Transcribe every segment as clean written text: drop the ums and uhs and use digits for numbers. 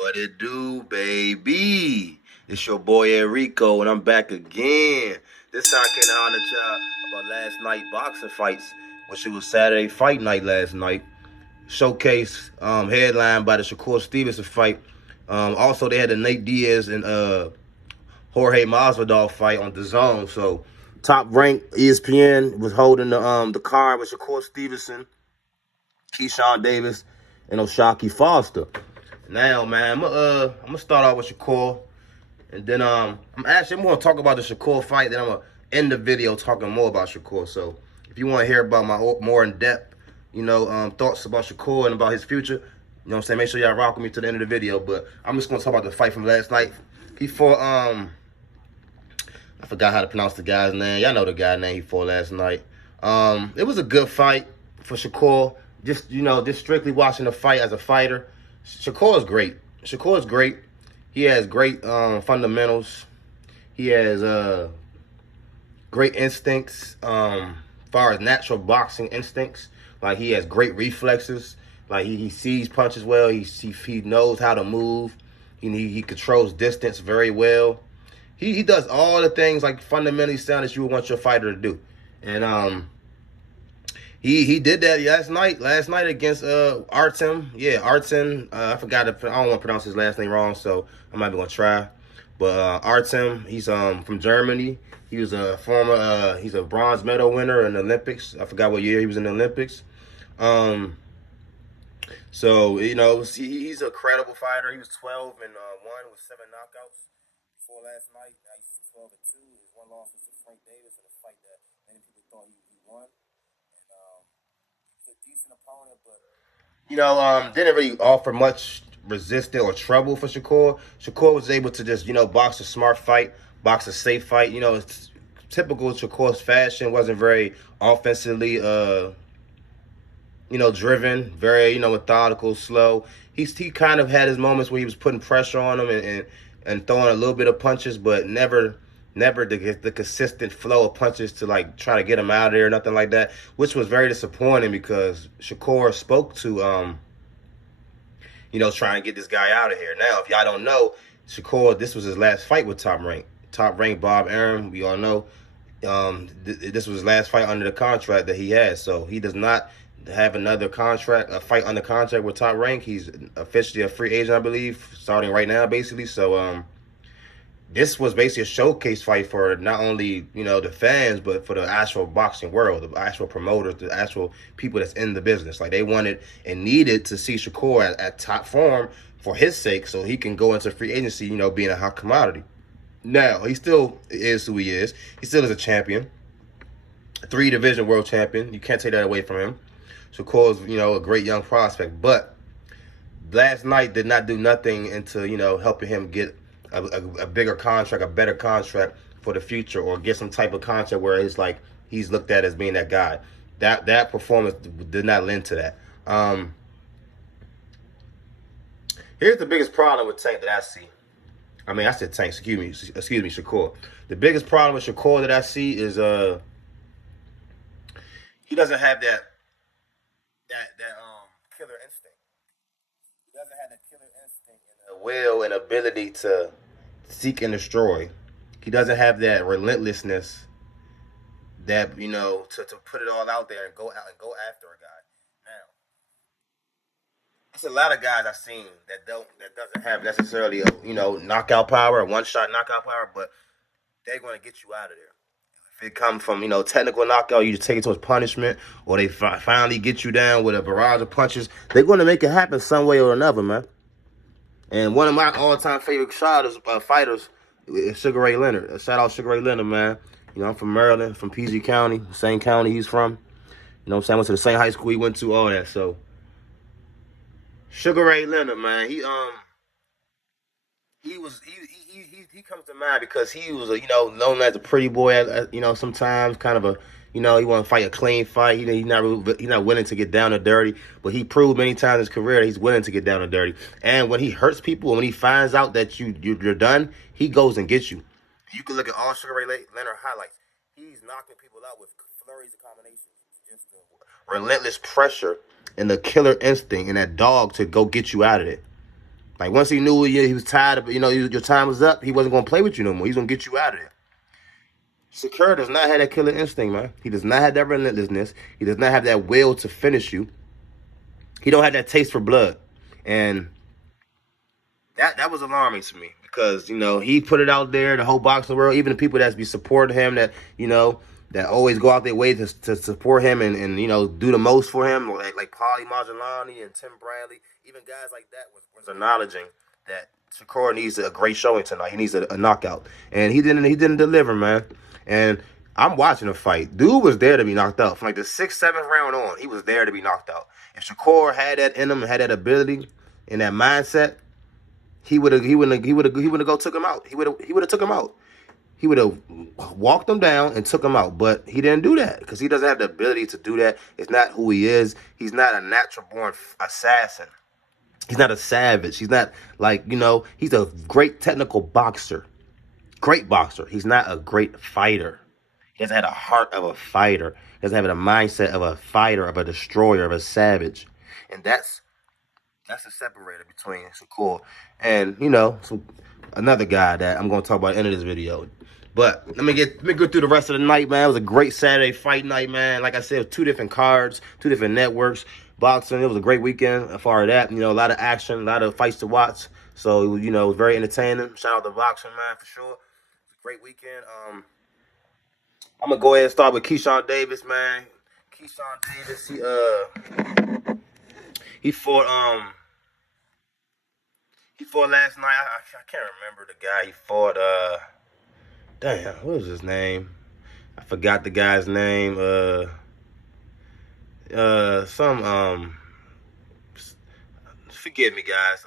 What it do, baby? It's your boy Enrico, and I'm back again. This time I came to holler at y'all about last night boxing fights, which it was Saturday fight night last night. Showcase headline by the Shakur Stevenson fight. Also, they had the Nate Diaz and Jorge Masvidal fight on the Zone. So, top ranked ESPN was holding the card with Shakur Stevenson, Keyshawn Davis, and O'Shaquie Foster. Now, man, I'm gonna start off with Shakur, and then I'm gonna talk about the Shakur fight. Then I'm gonna end the video talking more about Shakur. So if you want to hear about my more in depth, thoughts about Shakur and about his future, you know what I'm saying, make sure y'all rock with me to the end of the video. But I'm just gonna talk about the fight from last night. He fought I forgot how to pronounce the guy's name. Y'all know the guy's name he fought last night. It was a good fight for Shakur. Just strictly watching the fight as a fighter. Shakur is great. Shakur is great. He has great fundamentals. He has great instincts, far as natural boxing instincts. Like, he has great reflexes. Like, he sees punches well. He knows how to move. He controls distance very well. He does all the things, like, fundamentally sound that you would want your fighter to do. And He did that last night against Artem. Yeah, Artem. I forgot I don't want to pronounce his last name wrong, so I'm not even gonna try. But Artem, he's from Germany. He was a former he's a bronze medal winner in the Olympics. I forgot what year he was in the Olympics. So he's a credible fighter. He was 12-1 with 7 knockouts before last night. Now he's 12-2. His one loss was to Frank Davis in a fight that many people thought he won. Decent opponent, but didn't really offer much resistance or trouble for Shakur. Shakur was able to just box a smart fight, box a safe fight. It's typical Shakur's fashion. Wasn't very offensively driven, very methodical, slow. He kind of had his moments where he was putting pressure on him and throwing a little bit of punches, but never the consistent flow of punches to try to get him out of there, nothing like that, which was very disappointing because Shakur spoke to trying to get this guy out of here. Now, if y'all don't know, Shakur, this was his last fight with Top Rank Bob Arum. We all know this was his last fight under the contract that he has, so he does not have another fight under contract with Top Rank. He's officially a free agent, I believe, starting right now, basically. So this was basically a showcase fight for not only, the fans, but for the actual boxing world, the actual promoters, the actual people that's in the business. Like, they wanted and needed to see Shakur at top form for his sake so he can go into free agency, being a hot commodity. Now, he still is who he is. He still is a champion, a 3-division world champion. You can't take that away from him. Shakur is, a great young prospect. But last night did not do nothing into, helping him get a bigger contract, a better contract for the future, or get some type of contract where it's like he's looked at as being that guy. That performance did not lend to that. Here's the biggest problem with Tank that I see. I said Tank, excuse me, Shakur. The biggest problem with Shakur that I see is he doesn't have that killer instinct. He doesn't have that killer instinct and the will and ability to seek and destroy. He doesn't have that relentlessness that to put it all out there and go after a guy. Now, there's a lot of guys I've seen that doesn't have necessarily a knockout power, a one-shot knockout power, but they're going to get you out of there. If it comes from technical knockout, you just take it towards punishment, or they finally get you down with a barrage of punches, they're going to make it happen some way or another, man. And one of my all-time favorite fighters is Sugar Ray Leonard. Shout out Sugar Ray Leonard, man. I'm from Maryland, from PG County, same county he's from. I went to the same high school he went to, all that. So, Sugar Ray Leonard, man, he comes to mind because he was known as a pretty boy. Sometimes kind of a he want to fight a clean fight. He's not willing to get down and dirty, but he proved many times in his career that he's willing to get down and dirty. And when he hurts people, when he finds out that you're done, he goes and gets you. You can look at all Sugar Ray Leonard highlights. He's knocking people out with flurries of combinations. Just the relentless pressure and the killer instinct and that dog to go get you out of it. Like once he knew he was tired of, your time was up, he wasn't gonna play with you no more. He's gonna get you out of there. SHAKUR does not have that killer instinct, man. He does not have that relentlessness. He does not have that will to finish you. He don't have that taste for blood. And that was alarming to me because, he put it out there, the whole boxing world, even the people that be supporting him, that, that always go out their way to support him and do the most for him, like Paulie Malignaggi and Tim Bradley, even guys like that was acknowledging that SHAKUR needs a great showing tonight. He needs a knockout. And he didn't deliver, man. And I'm watching the fight. Dude was there to be knocked out. From like the 6th, 7th round on, he was there to be knocked out. If SHAKUR had that in him, had that ability and that mindset, he would have go took him out. He would have took him out. He would have walked him down and took him out. But he didn't do that because he doesn't have the ability to do that. It's not who he is. He's not a natural born assassin. He's not a savage. He's not like, he's a great technical boxer. Great boxer. He's not a great fighter. He doesn't have the heart of a fighter. He doesn't have the mindset of a fighter, of a destroyer, of a savage. And that's the separator between SHAKUR and, another guy that I'm going to talk about at the end of this video. But let me go through the rest of the night, man. It was a great Saturday fight night, man. Like I said, 2 different cards, 2 different networks, boxing. It was a great weekend as far as that. A lot of action, a lot of fights to watch. So, it was very entertaining. Shout out to boxing, man, for sure. Great weekend. I'm gonna go ahead and start with Keyshawn Davis, man. Keyshawn Davis, he fought last night. I can't remember the guy he fought. Damn, what was his name? I forgot the guy's name. Forgive me, guys.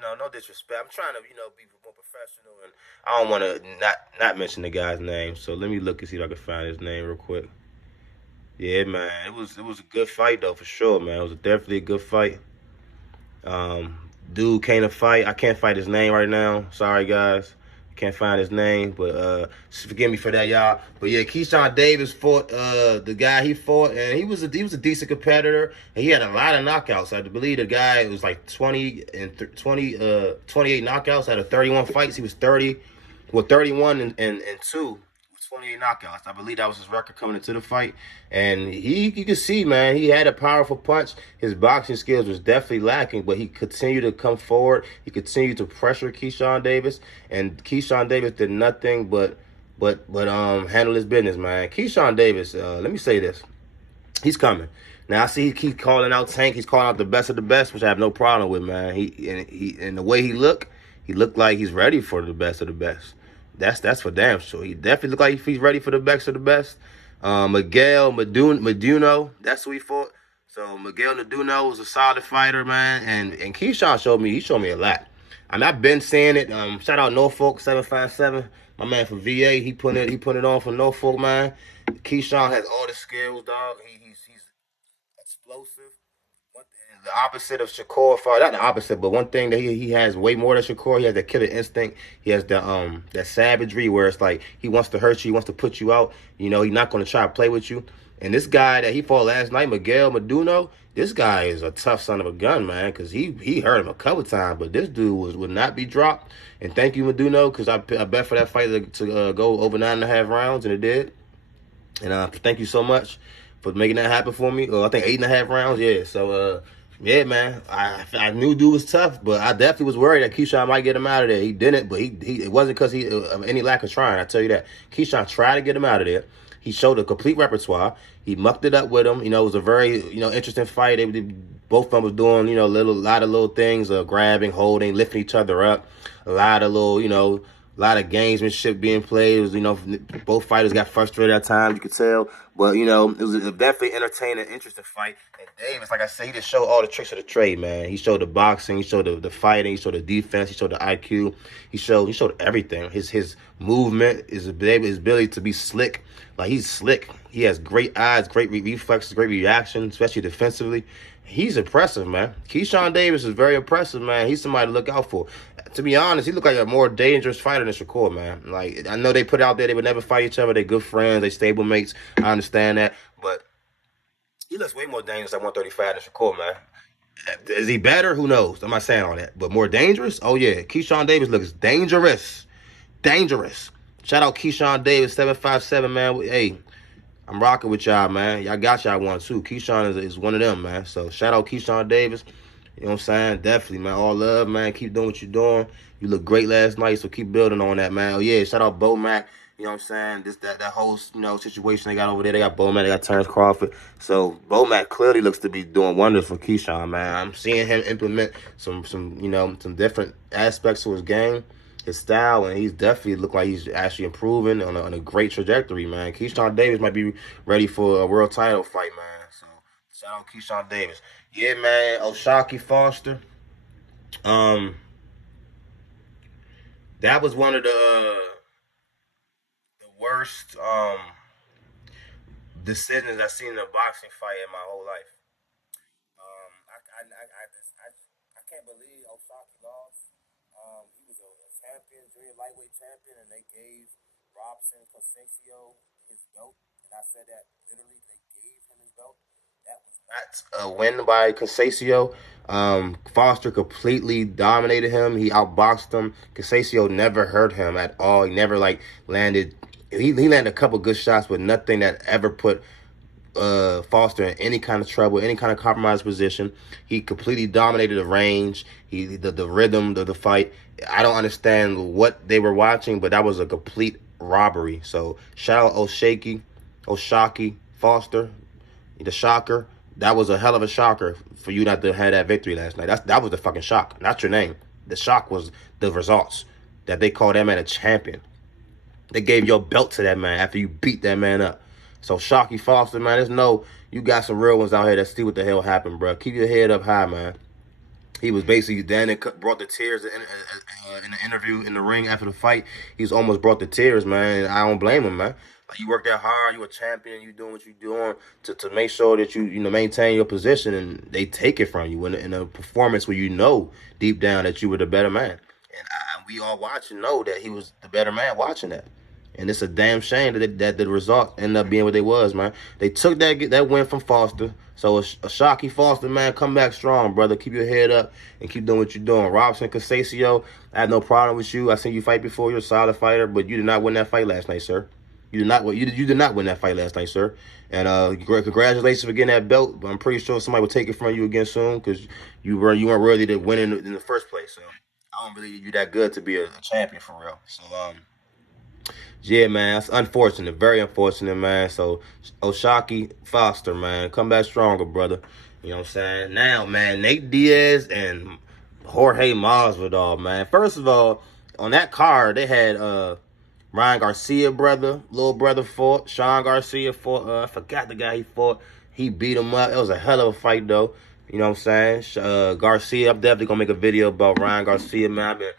No disrespect. I'm trying to, be more professional, and I don't want to not mention the guy's name. So let me look and see if I can find his name real quick. Yeah, man, it was a good fight though, for sure, man. It was definitely a good fight. Dude came to fight. I can't find his name right now. Sorry, guys. Can't find his name, but forgive me for that, y'all. But yeah, Keyshawn Davis fought the guy he fought, and he was a decent competitor, and he had a lot of knockouts. I believe the guy was like 28 knockouts out of 31 fights. He was 31 and 2. 28 knockouts. I believe that was his record coming into the fight. And you can see, man, he had a powerful punch. His boxing skills was definitely lacking, but he continued to come forward. He continued to pressure Keyshawn Davis. And Keyshawn Davis did nothing but handle his business, man. Keyshawn Davis, let me say this. He's coming. Now, I see he keep calling out Tank. He's calling out the best of the best, which I have no problem with, man. And the way he looked like he's ready for the best of the best. That's for damn sure. He definitely look like he's ready for the best of the best. Miguel Meduno, that's who he fought. So Miguel Meduno was a solid fighter, man. And Keyshawn showed me a lot. I've been saying it. Shout out Norfolk 757, my man from VA. He put it on for Norfolk, man. Keyshawn has all the skills, dog. He's explosive. The opposite of SHAKUR fight, not the opposite, but one thing that he has way more than SHAKUR. He has that killer instinct. He has that savagery where it's like he wants to hurt you, he wants to put you out. He's not going to try to play with you. And this guy that he fought last night, Miguel Meduno, this guy is a tough son of a gun, man, because he hurt him a couple times, but this dude would not be dropped. And thank you, Meduno, because I bet for that fight to go over 9.5 rounds, and it did. And thank you so much for making that happen for me. I think 8.5 rounds, yeah. So, yeah, man, I knew dude was tough, but I definitely was worried that Keyshawn might get him out of there. He didn't, but it wasn't because of any lack of trying. I tell you that. Keyshawn tried to get him out of there. He showed a complete repertoire. He mucked it up with him. It was a very interesting fight. Both of them was doing a lot of little things, grabbing, holding, lifting each other up. A lot of little a lot of gamesmanship being played. It was, both fighters got frustrated at times, you could tell. But, it was a definitely entertaining, interesting fight. And Davis, like I said, he just showed all the tricks of the trade, man. He showed the boxing, he showed the fighting, he showed the defense, he showed the IQ. He showed everything. His movement, his ability to be slick. Like, he's slick. He has great eyes, great reflexes, great reaction, especially defensively. He's impressive, man. Keyshawn Davis is very impressive, man. He's somebody to look out for. To be honest, he looked like a more dangerous fighter than SHAKUR, man. Like, I know they put out there they would never fight each other. They're good friends. They stable mates. I understand that. But he looks way more dangerous at 135 than SHAKUR, man. Is he better? Who knows? I'm not saying all that. But more dangerous? Oh, yeah. Keyshawn Davis looks dangerous. Dangerous. Shout out Keyshawn Davis, 757, man. Hey, I'm rocking with y'all, man. Y'all got y'all one, too. Keyshawn is one of them, man. So, shout out Keyshawn Davis. You know what I'm saying? Definitely, man. All love, man. Keep doing what you're doing. You look great last night, so keep building on that, man. Oh, yeah. Shout out Bo Mac. You know what I'm saying? That whole, situation they got over there. They got Bo Mac. They got Terrence Crawford. So, Bo Mac clearly looks to be doing wonders for Keyshawn, man. I'm seeing him implement some different aspects to his game, his style, and he's definitely look like he's actually improving on a great trajectory, man. Keyshawn Davis might be ready for a world title fight, man. So, shout out Keyshawn Davis. Yeah, man. O'Shaquie Foster. That was one of the worst decisions I've seen in a boxing fight in my whole life. I can't believe O'Shaquie lost. He was a champion, junior lightweight champion, and they gave Robson Conceicao his belt. And I said that literally, they gave him his belt. That was not a win by Conceicao. Foster completely dominated him. He outboxed him. Conceicao never hurt him at all. He never landed. He landed a couple good shots, but nothing that ever put Foster in any kind of trouble, any kind of compromised position. He completely dominated the range, the rhythm of the fight. I don't understand what they were watching, but that was a complete robbery. So shout out O'Shaquie Foster, the shocker. That was a hell of a shocker for you not to have that victory last night. That was the fucking shock, not your name. The shock was the results, that they called that man a champion. They gave your belt to that man after you beat that man up. So, Shockey Foster, man, just know you got some real ones out here that see what the hell happened, bro. Keep your head up high, man. He was basically, Dan brought the tears in the interview in the ring after the fight. He's almost brought the tears, man. I don't blame him, man. Like, you work that hard, you a champion, you doing what you doing to make sure that you maintain your position, and they take it from you in a performance where you know deep down that you were the better man. And we all watching know that he was the better man watching that. And it's a damn shame that the result ended up being what they was, man. They took that win from Foster. So Shockey Foster, man, come back strong, brother. Keep your head up and keep doing what you're doing. Robson Conceicao, I have no problem with you. I seen you fight before. You're a solid fighter, but you did not win that fight last night, sir. You did not win that fight last night, sir. And congratulations for getting that belt. I'm pretty sure somebody will take it from you again soon, because you weren't worthy to win in the first place. So I don't believe you're that good to be a champion for real. So yeah, man, that's unfortunate. Very unfortunate, man. So, O'Shaquie Foster, man, come back stronger, brother. You know what I'm saying? Now, man, Nate Diaz and Jorge Masvidal, man. First of all, on that card, they had Ryan Garcia, little brother fought. Sean Garcia fought. I forgot the guy he fought. He beat him up. It was a hell of a fight, though. You know what I'm saying? Garcia, I'm definitely going to make a video about Ryan Garcia, man. I've been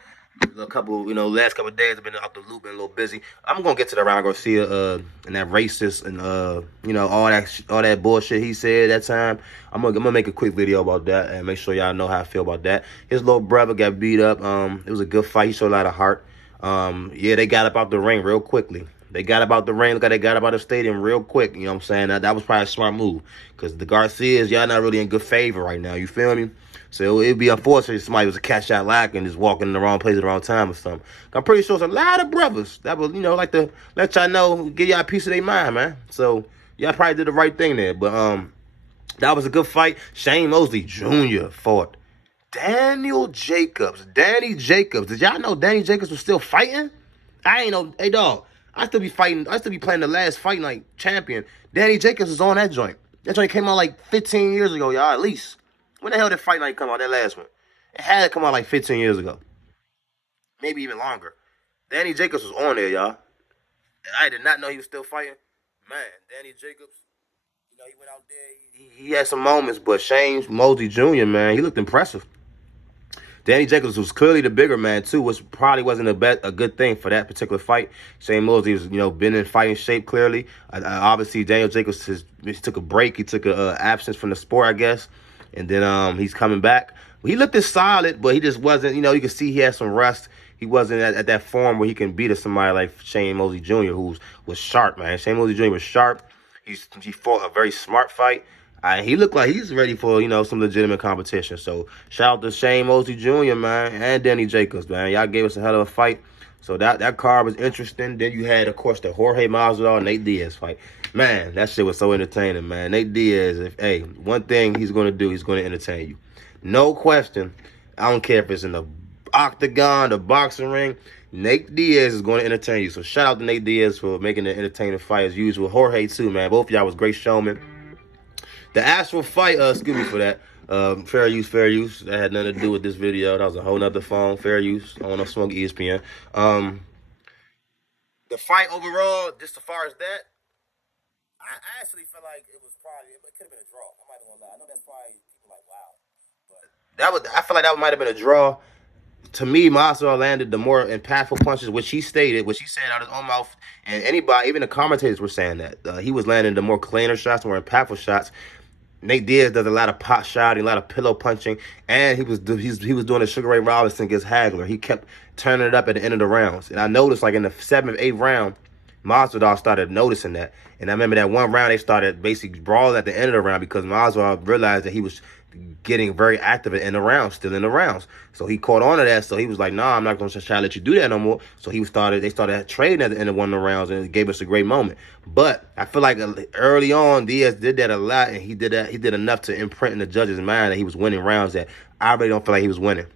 last couple of days I've been out the loop and a little busy. I'm gonna get to the Ryan Garcia and that racist and all that bullshit he said that time. I'm gonna make a quick video about that and make sure y'all know how I feel about that. His little brother got beat up. It was a good fight. He showed a lot of heart. Yeah, they got up out the ring real quickly. They got about the ring. Look how they got about the stadium real quick. You know what I'm saying? That was probably a smart move, because the Garcias, y'all not really in good favor right now. You feel me? So it'd be unfortunate if somebody was a catch out lack and just walking in the wrong place at the wrong time or something. I'm pretty sure it's a lot of brothers that would, like to let y'all know, give y'all a piece of their mind, man. So y'all probably did the right thing there. But that was a good fight. Shane Mosley Jr. fought Danny Jacobs. Did y'all know Danny Jacobs was still fighting? I ain't know. Hey, dog. I still be fighting. I still be playing the last fight night champion. Danny Jacobs was on that joint. That joint came out like 15 years ago, y'all, at least. When the hell did fight night come out, that last one? It had to come out like 15 years ago. Maybe even longer. Danny Jacobs was on there, y'all. And I did not know he was still fighting. Man, Danny Jacobs, he went out there. He had some moments, but Shane Mosley Jr., man, he looked impressive. Danny Jacobs was clearly the bigger man, too, which probably wasn't a good thing for that particular fight. Shane Mosley was, been in fighting shape, clearly. Obviously, Daniel Jacobs took a break. He took an absence from the sport, I guess. And then he's coming back. He looked solid, but he just wasn't, you can see he had some rust. He wasn't at that form where he can beat somebody like Shane Mosley Jr., who was sharp, man. Shane Mosley Jr. was sharp. He fought a very smart fight. He looked like he's ready for, some legitimate competition. So shout out to Shane Mosley Jr., man, and Danny Jacobs, man. Y'all gave us a hell of a fight. So that card was interesting. Then you had, of course, the Jorge Masvidal Nate Diaz fight. Man, that shit was so entertaining, man. Nate Diaz, one thing he's going to do, he's going to entertain you. No question. I don't care if it's in the octagon, the boxing ring. Nate Diaz is going to entertain you. So shout out to Nate Diaz for making an entertaining fight as usual. Jorge, too, man. Both of y'all was great showmen. The actual fight, excuse me for that. Fair use, fair use. That had nothing to do with this video. That was a whole nother phone. Fair use. I don't want to smoke ESPN. The fight overall, just as far as that, I actually feel like it was probably, it could have been a draw. I'm not gonna lie. I know that's probably people like, wow. But I feel like that might have been a draw. To me, Masvidal landed the more impactful punches, which he stated, which he said out of his own mouth, and anybody, even the commentators were saying that. He was landing the more cleaner shots, more impactful shots. Nate Diaz does a lot of pot shotting, a lot of pillow punching, and he was doing a Sugar Ray Robinson against Hagler. He kept turning it up at the end of the rounds. And I noticed, like, in the 7th, 8th round, Masvidal started noticing that. And I remember that one round, they started basically brawling at the end of the round because Masvidal realized that he was getting very active in the rounds, still in the rounds. So he caught on to that. So he was like, nah, I'm not going to try to let you do that no more. So they started trading at the end of one of the rounds, and it gave us a great moment. But I feel like early on, Diaz did that a lot, and he did enough to imprint in the judge's mind that he was winning rounds that I really don't feel like he was winning.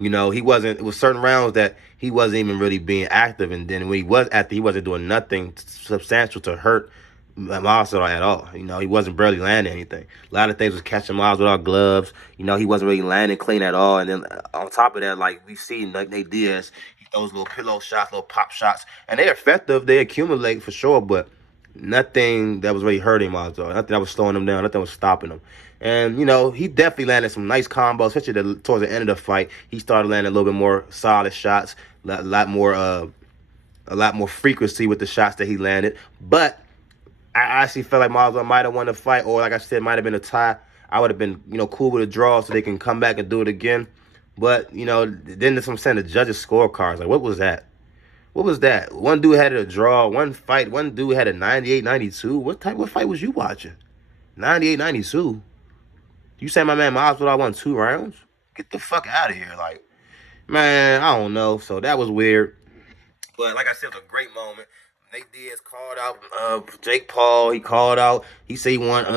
He wasn't. It was certain rounds that he wasn't even really being active, and then when he was active, he wasn't doing nothing substantial to hurt Masvidal at all. He wasn't barely landing anything. A lot of things was catching Masvidal gloves. He wasn't really landing clean at all. And then on top of that, like we see Nate Diaz, he throws little pillow shots, little pop shots, and they're effective. They accumulate for sure, but nothing that was really hurting Masvidal. Nothing that was slowing him down. Nothing was stopping him. And, he definitely landed some nice combos, especially towards the end of the fight. He started landing a little bit more solid shots, a lot more frequency with the shots that he landed. But I actually felt like Masvidal might have won the fight, or like I said, might have been a tie. I would have been, cool with a draw so they can come back and do it again. But, then that's what I'm saying, the judges' scorecards. Like, what was that? What was that? One dude had a draw, one dude had a 98-92. What fight was you watching? 98-92? You say my man Masvidal won 2 rounds? Get the fuck out of here. Like, man, I don't know. So that was weird. But like I said, it was a great moment. Nate Diaz called out Jake Paul. He said he want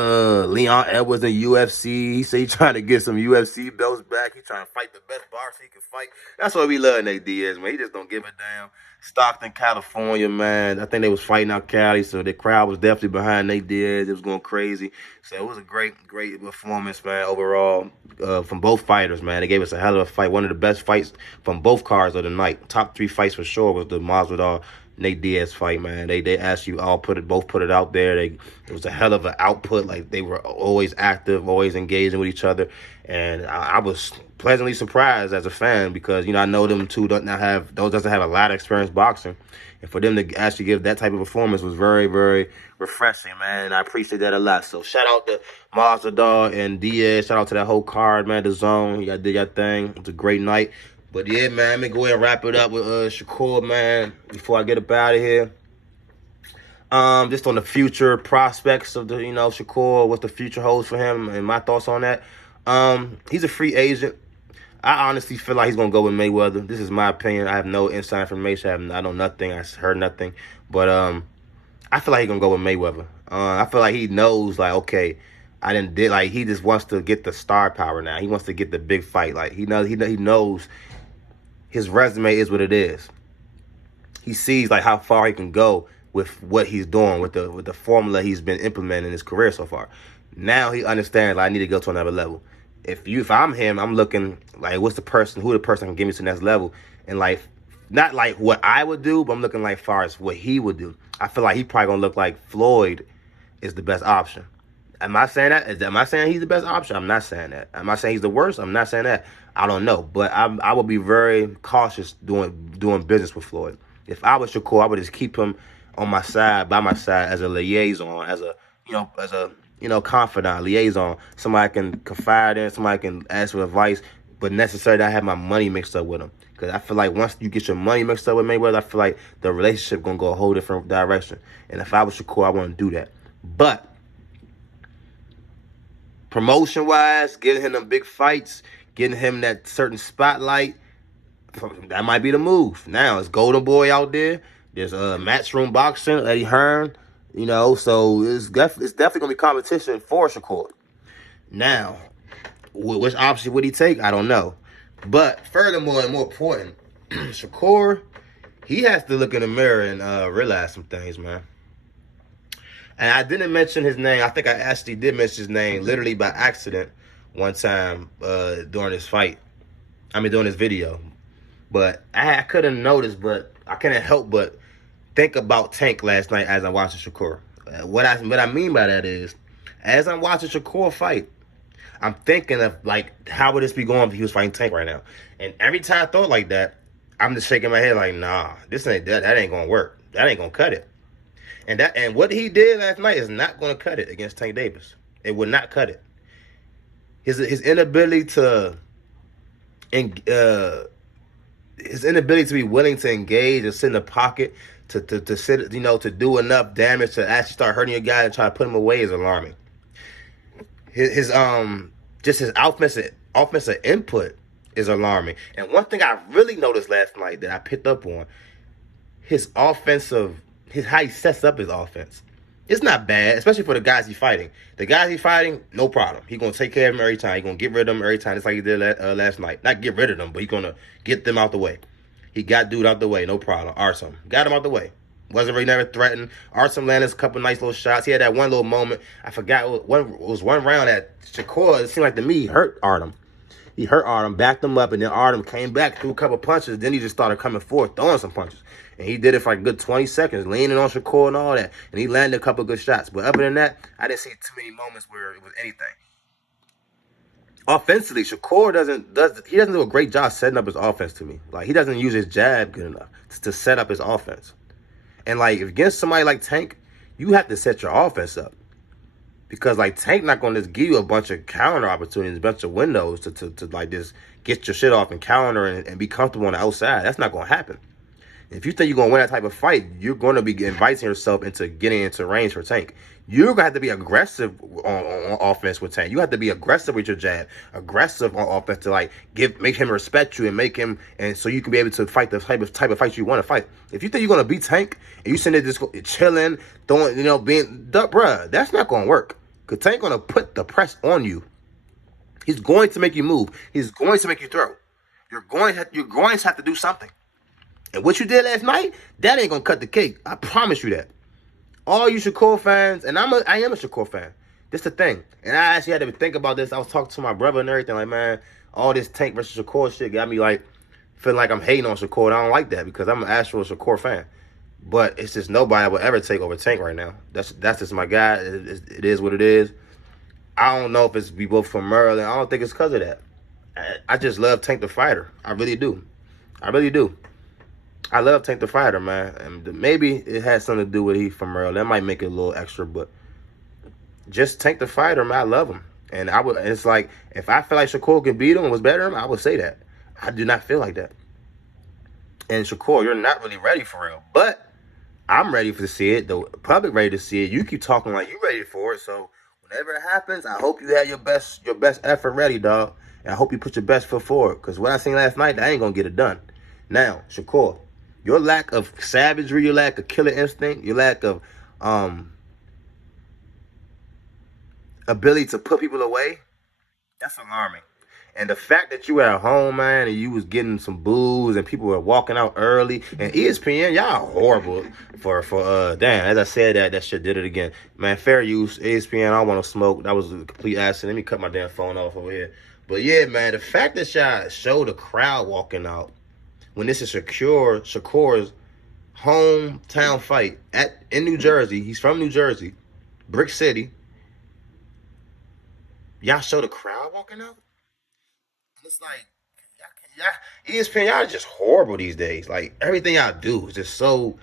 Leon Edwards in UFC. He said he trying to get some UFC belts back. He trying to fight the best boxer he can fight. That's why we love Nate Diaz, man. He just don't give a damn. Stockton, California, man. I think they was fighting out Cali, so the crowd was definitely behind Nate Diaz. It was going crazy. So it was a great performance, man, overall, from both fighters, man. They gave us a hell of a fight. One of the best fights from both cards of the night. Top 3 fights for sure was the Masvidal Nate Diaz fight, man. They actually both put it out there. It was a hell of an output. Like, they were always active, always engaging with each other. And I was pleasantly surprised as a fan because, I know them two doesn't have a lot of experience boxing. And for them to actually give that type of performance was very, very refreshing, man. And I appreciate that a lot. So shout out to Masvidal and Diaz. Shout out to that whole card, man. The Zone. Y'all did your thing. It was a great night. But yeah, man, let me go ahead and wrap it up with SHAKUR, man, before I get up out of here. Just on the future prospects of the, SHAKUR, what the future holds for him and my thoughts on that. He's a free agent. I honestly feel like he's going to go with Mayweather. This is my opinion. I have no inside information. I know nothing. I heard nothing. But I feel like he's going to go with Mayweather. I feel like he knows, like, okay, he just wants to get the star power now. He wants to get the big fight. Like, he knows his resume is what it is. He sees, like, how far he can go with what he's doing, with the formula he's been implementing in his career so far. Now he understands, like, I need to go to another level. If I'm him, I'm looking, like, who the person can get me to the next level. And, like, not like what I would do, but I'm looking, like, far as what he would do. I feel like he probably going to look like Floyd is the best option. Am I saying that? Am I saying he's the best option? I'm not saying that. Am I saying he's the worst? I'm not saying that. I don't know. But I would be very cautious doing business with Floyd. If I was SHAKUR, I would just keep him on my side, by my side, as a liaison, as a confidant, liaison, somebody I can confide in, somebody I can ask for advice, but necessarily I have my money mixed up with him. Because I feel like once you get your money mixed up with Mayweather, I feel like the relationship going to go a whole different direction. And if I was SHAKUR, I wouldn't do that. But promotion-wise, getting him them big fights, getting him that certain spotlight, that might be the move. Now, it's Golden Boy out there. There's Matchroom Boxing, Eddie Hearn, you know, so it's definitely going to be competition for Shakur. Now, which option would he take? I don't know. But furthermore and more important, Shakur, he has to look in the mirror and realize some things, man. And I didn't mention his name. I think I actually did mention his name literally by accident one time during this fight. During this video. But I couldn't notice, but I couldn't help but think about Tank last night as I watched Shakur. What I mean by that is, as I'm watching Shakur fight, I'm thinking of, like, how would this be going if he was fighting Tank right now? And every time I thought like that, I'm just shaking my head like, nah, that ain't gonna work. That ain't gonna cut it. And what he did last night is not gonna cut it against Tank Davis. It would not cut it. His inability to be willing to engage and sit in the pocket to sit, you know, to do enough damage to actually start hurting your guy and try to put him away is alarming. His offensive input is alarming. And one thing I really noticed last night that I picked up on, how he sets up his offense. It's not bad, especially for the guys he's fighting. The guys he's fighting, no problem. He's going to take care of them every time. He's going to get rid of them every time, just like he did last night. Not get rid of them, but he's going to get them out the way. He got dude out the way, no problem. Artem got him out the way. Wasn't really never threatened. Artem landed a couple nice little shots. He had that one little moment. I forgot it was one round that Shakur, it seemed like to me, he hurt Artem. He hurt Artem, backed him up, and then Artem came back, threw a couple punches. Then he just started coming forward, throwing some punches. And he did it for like a good 20 seconds, leaning on Shakur and all that. And he landed a couple good shots. But other than that, I didn't see too many moments where it was anything. Offensively, Shakur doesn't do a great job setting up his offense to me. Like, he doesn't use his jab good enough to set up his offense. And, like, against somebody like Tank, you have to set your offense up. Because, like, Tank not going to just give you a bunch of counter opportunities, a bunch of windows to like, just get your shit off and counter and be comfortable on the outside. That's not going to happen. If you think you're going to win that type of fight, you're going to be inviting yourself into getting into range for Tank. You're going to have to be aggressive on offense with Tank. You have to be aggressive with your jab, aggressive on offense to, like, make him respect you and make him, and so you can be able to fight the type of fights you want to fight. If you think you're going to beat Tank and you sitting there just chilling, throwing, you know, bruh, that's not going to work. Because Tank going to put the press on you. He's going to make you move. He's going to make you throw. You're going to have to do something. And what you did last night, that ain't going to cut the cake. I promise you that. All you Shakur fans, and I am a Shakur fan. This the thing. And I actually had to think about this. I was talking to my brother and everything. Like, man, all this Tank versus Shakur shit got me, like, feeling like I'm hating on Shakur. And I don't like that because I'm an actual Shakur fan. But it's just nobody I would ever take over Tank right now. That's just my guy. It is what it is. I don't know if it's we both from Maryland. I don't think it's because of that. I just love Tank the fighter. I really do. I really do. I love Tank the fighter, man. And maybe it has something to do with he from Maryland. That might make it a little extra, but just Tank the fighter, man. I love him. And it's like, if I feel like Shakur could beat him and was better than him, I would say that. I do not feel like that. And Shakur, you're not really ready for real. But I'm ready to see it. The public ready to see it. You keep talking like you're ready for it. So whenever it happens, I hope you have your best effort ready, dog. And I hope you put your best foot forward. Because what I seen last night, I ain't going to get it done. Now, Shakur, your lack of savagery, your lack of killer instinct, your lack of ability to put people away, that's alarming. And the fact that you were at home, man, and you was getting some booze and people were walking out early, and ESPN, y'all horrible for damn, as I said that shit did it again. Man, fair use, ESPN, I don't want to smoke. That was a complete accident. Let me cut my damn phone off over here. But yeah, man, the fact that y'all showed the crowd walking out when this is Shakur's hometown fight in New Jersey. He's from New Jersey, Brick City. Y'all show the crowd walking out? It's like, ESPN, y'all are just horrible these days. Like, everything y'all do is just so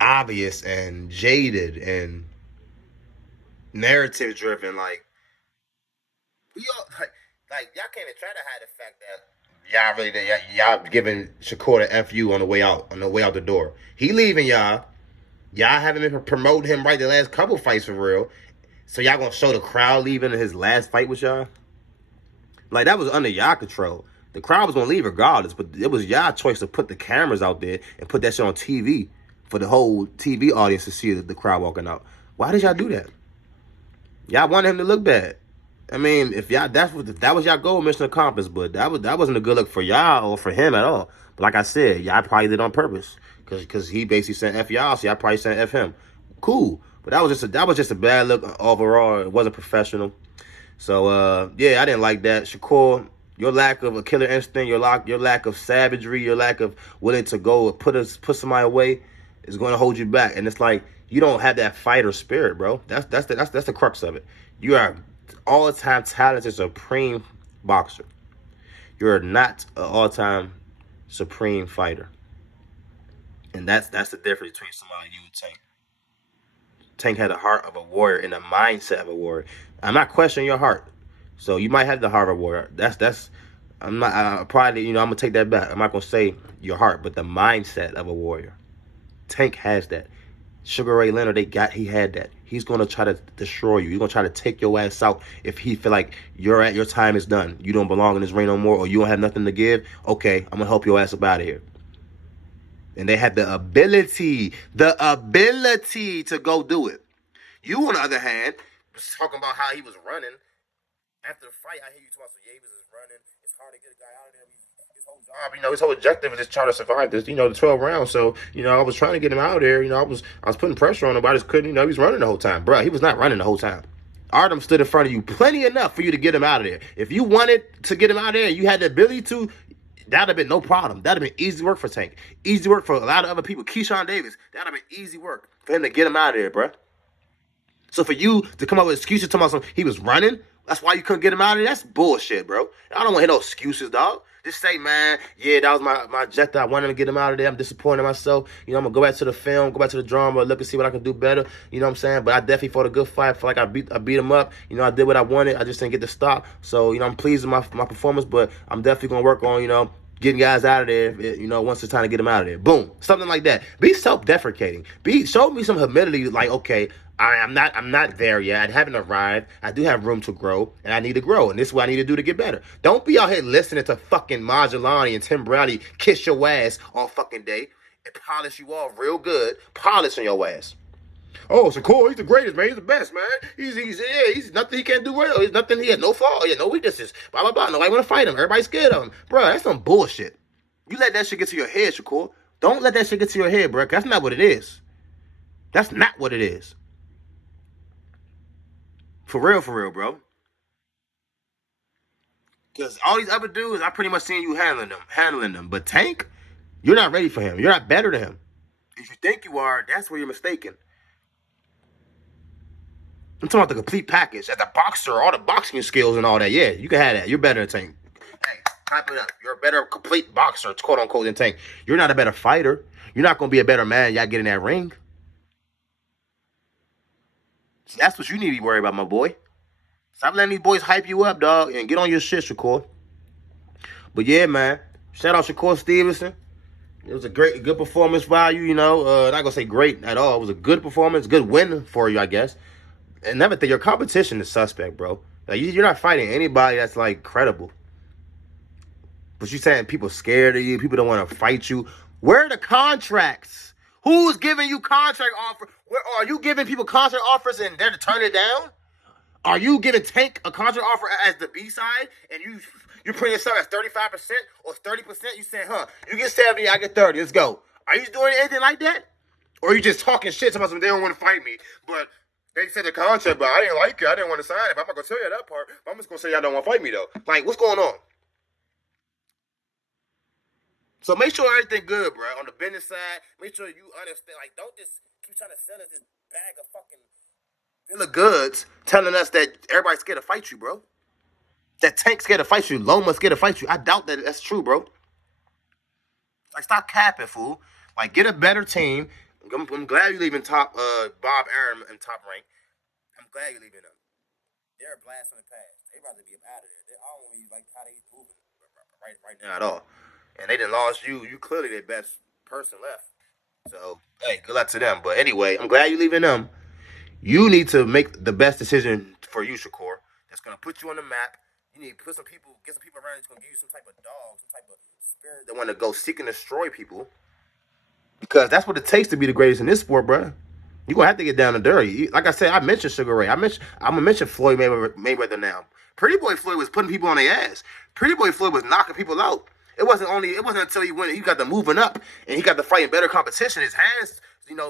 obvious and jaded and narrative driven. Like y'all can't even try to hide the fact that y'all giving Shakur the FU on the way out the door. He leaving y'all. Y'all haven't been promoting him right the last couple fights for real. So y'all gonna show the crowd leaving in his last fight with y'all? Like that was under y'all control. The crowd was gonna leave regardless, but it was y'all choice to put the cameras out there and put that shit on TV for the whole TV audience to see the crowd walking out. Why did y'all do that? Y'all wanted him to look bad. I mean, if y'all that was y'all goal, mission accomplished, but that wasn't a good look for y'all or for him at all. But like I said, y'all probably did it on purpose because he basically sent F y'all, so y'all probably sent F him. Cool, but that was just a bad look overall. It wasn't professional. So yeah, I didn't like that. Shakur, your lack of a killer instinct, your lack of savagery, your lack of willing to go put somebody away is going to hold you back. And it's like you don't have that fighter spirit, bro. That's the crux of it. You are all-time talented supreme boxer. You're not an all-time supreme fighter. And that's the difference between somebody like you and Tank. Tank had the heart of a warrior and the mindset of a warrior. I'm not questioning your heart. So you might have the heart of a warrior. That's I'm not probably, I'm gonna take that back. I'm not gonna say your heart, but the mindset of a warrior. Tank has that. Sugar Ray Leonard, he had that. He's gonna try to destroy you. He's gonna try to take your ass out if he feel like your time is done. You don't belong in this ring no more, or you don't have nothing to give. Okay, I'm gonna help your ass up out of here. And they had the ability to go do it. You, on the other hand, was talking about how he was running. After the fight, I hear you talking about, yeah, he was just running. It's hard to get a guy out of there. His whole job, his whole objective is just trying to survive this, the 12 rounds. So, I was trying to get him out of there. I was putting pressure on him, but I just couldn't, he was running the whole time. Bro, he was not running the whole time. Artem stood in front of you plenty enough for you to get him out of there. If you wanted to get him out of there, you had the ability to, that'd have been no problem. That'd have been easy work for Tank. Easy work for a lot of other people. Keyshawn Davis, that'd have been easy work for him to get him out of there, bro. So for you to come up with excuses talking about something, he was running, that's why you couldn't get him out of there? That's bullshit, bro. I don't want to hear no excuses, dog. Just say, man, yeah, that was my objective. I wanted to get him out of there. I'm disappointed in myself. I'm going to go back to the film, go back to the drama, look and see what I can do better. You know what I'm saying? But I definitely fought a good fight. I feel like I beat him up. I did what I wanted. I just didn't get the stop. So, I'm pleased with my performance, but I'm definitely going to work on, getting guys out of there, once it's time to get them out of there. Boom. Something like that. Be self-deprecating. Show me some humility, like, okay, I'm not there yet. I haven't arrived. I do have room to grow, and I need to grow, and this is what I need to do to get better. Don't be out here listening to fucking Marjolani and Tim Bradley kiss your ass all fucking day and polish you off real good, polishing your ass. Oh, Shakur, he's the greatest, man. He's the best, man. He's nothing he can't do well. He's nothing, he has no flaw. He has no weaknesses. Blah, blah, blah. Nobody want to fight him. Everybody's scared of him. Bro, that's some bullshit. You let that shit get to your head, Shakur. Don't let that shit get to your head, bro. That's not what it is. That's not what it is. For real, bro. Because all these other dudes, I pretty much seen you handling them. But Tank, you're not ready for him. You're not better than him. If you think you are, that's where you're mistaken. I'm talking about the complete package. As a boxer, all the boxing skills and all that. Yeah, you can have that. You're better than Tank. Hey, type it up. You're a better complete boxer, quote unquote, than Tank. You're not a better fighter. You're not going to be a better man. Y'all get in that ring. See, that's what you need to be worried about, my boy. Stop letting these boys hype you up, dog, and get on your shit, Shakur. But yeah, man. Shout out Shakur Stevenson. It was a good performance by you, not gonna say great at all. It was a good performance, good win for you, I guess. And never think your competition is suspect, bro. Like you're not fighting anybody that's like credible. But you saying people scared of you, people don't want to fight you. Where are the contracts? Who's giving you contract offers? Where are you giving people contract offers and they're to turn it down? Are you giving Tank a contract offer as the B side and you're putting yourself as 35% or 30%? You saying, you get 70, I get 30. Let's go. Are you doing anything like that? Or are you just talking shit about something they don't want to fight me? But they said the contract, but I didn't like it. I didn't want to sign it. But I'm not gonna tell you that part. But I'm just gonna say y'all don't want to fight me though. Like, what's going on? So make sure everything good, bro. On the business side, make sure you understand. Like, don't just keep trying to sell us this bag of fucking bill of goods telling us that everybody's scared to fight you, bro. That Tank's scared to fight you. Loma's scared to fight you. I doubt that that's true, bro. Like, stop capping, fool. Like, get a better team. I'm glad you're leaving Bob Aaron in top rank. I'm glad you're leaving them. They're a blast from the past. They'd rather be up out of there. I don't really like how they moving right now at all. And they done lost you. You clearly their best person left. So, hey, good luck to them. But anyway, I'm glad you're leaving them. You need to make the best decision for you, Shakur. That's gonna put you on the map. You need to put some people, get some people around that's gonna give you some type of dog, some type of spirit that want to go seek and destroy people. Because that's what it takes to be the greatest in this sport, bro. You're gonna have to get down and dirty. Like I said, I mentioned Sugar Ray. I'm gonna mention Floyd Mayweather now. Pretty Boy Floyd was putting people on their ass. Pretty Boy Floyd was knocking people out. It wasn't until he got the moving up and he got the fighting better competition. His hands,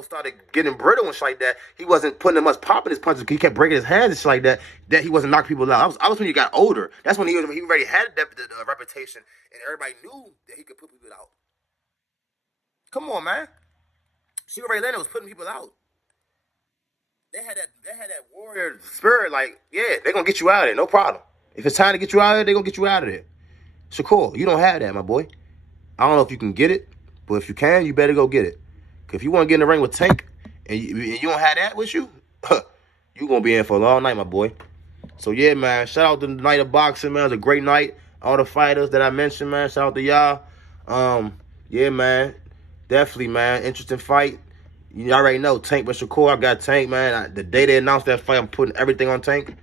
started getting brittle and shit like that. He wasn't putting as much pop in his punches. He kept breaking his hands and shit like that. That he wasn't knocking people out. I was when he got older. That's when he already had the reputation and everybody knew that he could put people out. Come on, man. Sugar Ray Leonard was putting people out. They had that warrior spirit. Like, yeah, they're gonna get you out of there, no problem. If it's time to get you out of there, they're gonna get you out of there. Shakur, you don't have that, my boy. I don't know if you can get it, but if you can, you better go get it. Cause if you want to get in the ring with Tank and you don't have that with you, you gonna be in for a long night, my boy. So yeah, man. Shout out to the night of boxing, man. It was a great night. All the fighters that I mentioned, man. Shout out to y'all. Yeah, man. Definitely, man. Interesting fight. You already know Tank versus Shakur. I got Tank, man. The day they announced that fight, I'm putting everything on Tank.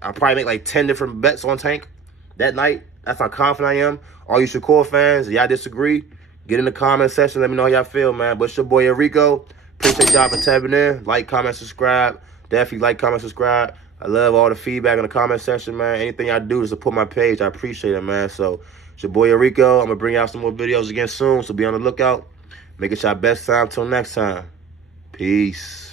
I'll probably make like 10 different bets on Tank that night. That's how confident I am. All you Shakur fans, y'all disagree, get in the comment section. Let me know how y'all feel, man. But it's your boy Enrico. Appreciate y'all for tapping in. Like, comment, subscribe. Definitely like, comment, subscribe. I love all the feedback in the comment section, man. Anything y'all do to support my page, I appreciate it, man. So it's your boy Enrico. I'm going to bring out some more videos again soon, so be on the lookout. Make it y'all best time till next time. Peace.